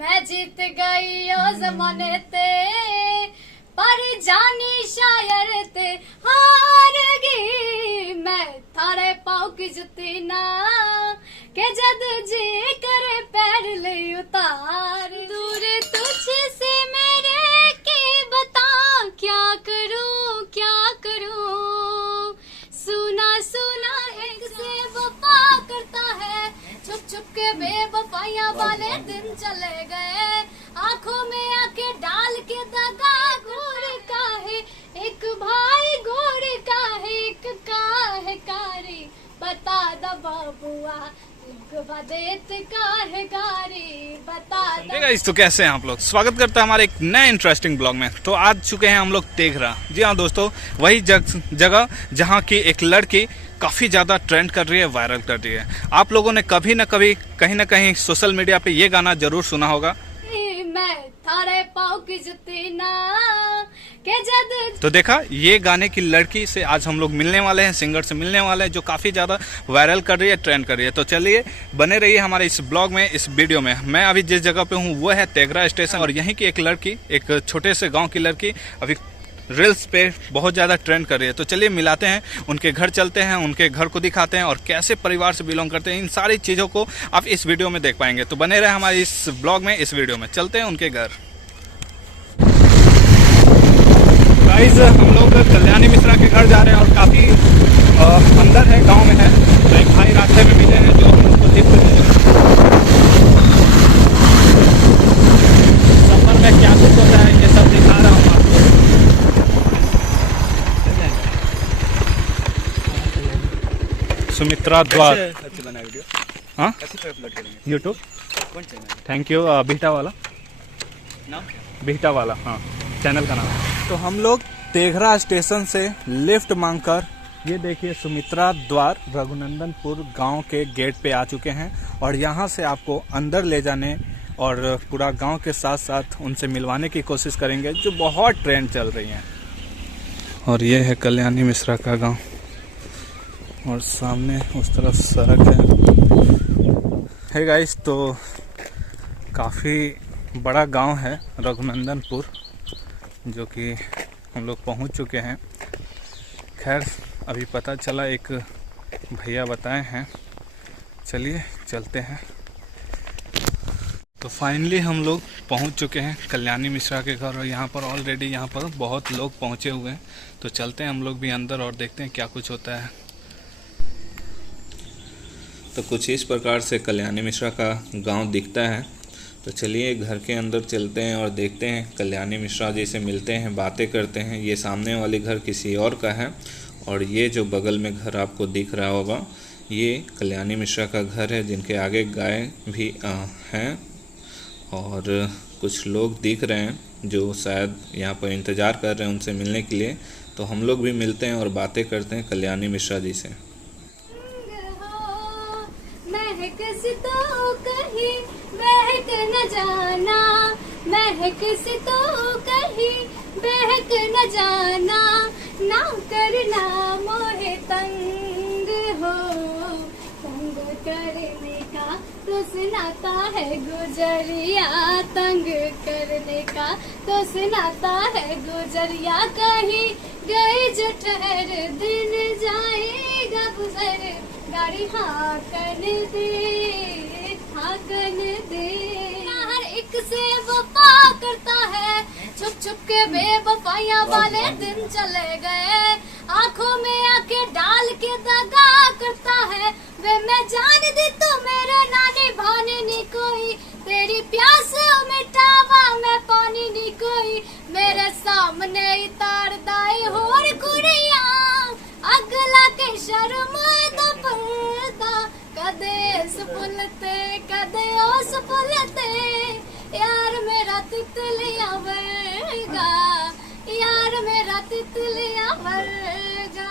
मैं जीत गई ओ जमाने ते, पर जानी शायर ते हार गई। मैं थारे पाँव की जुती ना के जद जी करे पैर ले उतार। दूर तुझसे मेरे की बता क्या करूं क्या करूं। सुना सुना एक से वफा करता है, छुप छुप के बेवफाइयां वाले दिन चले गए। आंखों में आके डाल के दगा गोर का है, एक भाई गोर का है, एक का है कारी। बता द बाबुआ देत का है गारी, बता गाइस। तो कैसे हैं आप लोग? स्वागत करता है हमारे एक नए इंटरेस्टिंग ब्लॉग में। तो आज चुके हैं हम लोग तेघरा। जी हाँ दोस्तों, वही जगह जहाँ की एक लड़की काफ़ी ज़्यादा ट्रेंड कर रही है, वायरल कर रही है। आप लोगों ने कभी ना कभी कहीं ना कहीं सोशल मीडिया पे ये गाना जरूर सुना होगा। मैं थारे पाँव की जुती ना के जद। तो देखा, ये गाने की लड़की से आज हम लोग मिलने वाले हैं, सिंगर से मिलने वाले हैं जो काफ़ी ज़्यादा वायरल कर रही है, ट्रेंड कर रही है। तो चलिए बने रहिए हमारे इस ब्लॉग में, इस वीडियो में। मैं अभी जिस जगह पे हूँ वो है तेघरा स्टेशन, और यहीं की एक लड़की, एक छोटे से गाँव की लड़की अभी रील्स पे बहुत ज़्यादा ट्रेंड कर रही है। तो चलिए मिलाते हैं, उनके घर चलते हैं, उनके घर को दिखाते हैं और कैसे परिवार से बिलोंग करते हैं। इन सारी चीज़ों को आप इस वीडियो में देख पाएंगे। तो बने रहे हमारे इस ब्लॉग में, इस वीडियो में। चलते हैं उनके घर। गाइस, हम लोग कल्याणी मिश्रा के घर जा रहे हैं और काफ़ी अंदर है, गाँव में है। तो एक भाई रास्ते में मिले हैं जो हमको सफर में क्या कुछ होता है ये सब दिखा रहा हूँ आपको। सुमित्रा द्वार। हाँ, यूट्यूब। Thank you. बीटा वाला ना, बीटा वाला, हाँ, चैनल का नाम है। तो हम लोग तेघरा स्टेशन से लिफ्ट मांगकर ये देखिए सुमित्रा द्वार रघुनंदनपुर गांव के गेट पे आ चुके हैं, और यहाँ से आपको अंदर ले जाने और पूरा गांव के साथ साथ उनसे मिलवाने की कोशिश करेंगे, जो बहुत ट्रेंड चल रही हैं। और ये है कल्याणी मिश्रा का गांव, और सामने उस तरफ सड़क है गाइस। तो काफ़ी बड़ा गांव है रघुनंदनपुर, जो कि हम लोग पहुंच चुके हैं। खैर, अभी पता चला, एक भैया बताए हैं। चलिए चलते हैं। तो फाइनली हम लोग पहुंच चुके हैं कल्याणी मिश्रा के घर, और यहाँ पर ऑलरेडी यहाँ पर बहुत लोग पहुंचे हुए हैं। तो चलते हैं हम लोग भी अंदर और देखते हैं क्या कुछ होता है। तो कुछ इस प्रकार से कल्याणी मिश्रा का गांव दिखता है। तो चलिए घर के अंदर चलते हैं और देखते हैं, कल्याणी मिश्रा जी से मिलते हैं, बातें करते हैं। ये सामने वाली घर किसी और का है, और ये जो बगल में घर आपको दिख रहा होगा ये कल्याणी मिश्रा का घर है, जिनके आगे गाय भी हैं, और कुछ लोग दिख रहे हैं जो शायद यहाँ पर इंतज़ार कर रहे हैं उनसे मिलने के लिए। तो हम लोग भी मिलते हैं और बातें करते हैं कल्याणी मिश्रा जी से। महक न जाना, महक से तो कहीं महक न जाना, ना करना मोहे तंग हो। तंग करने का तो सुनाता है गुजरिया, तंग करने का तो सुनाता है गुजरिया। कहीं गए जो ठहर दिन जाएगा गुजर, गाड़ी हाकन दे, हाकन दे। हर एक से वफा करता है, छुप छुप के बेवफाइयां वाले दिन चले गए। आंखों में आके डाल के दगा करता है, वे मैं जान दी तो मेरे नानी भाने नी कोई। तेरी प्यास मिटावा मैं पानी नी कोई, मेरे सामने ही तार दाई होर कुड़िया। अगला के शर्म पर्दा, कदे सफलते कदे असफलते। यार मेरा तितलिया वर्गा, यार मेरा तितलिया वर्गा।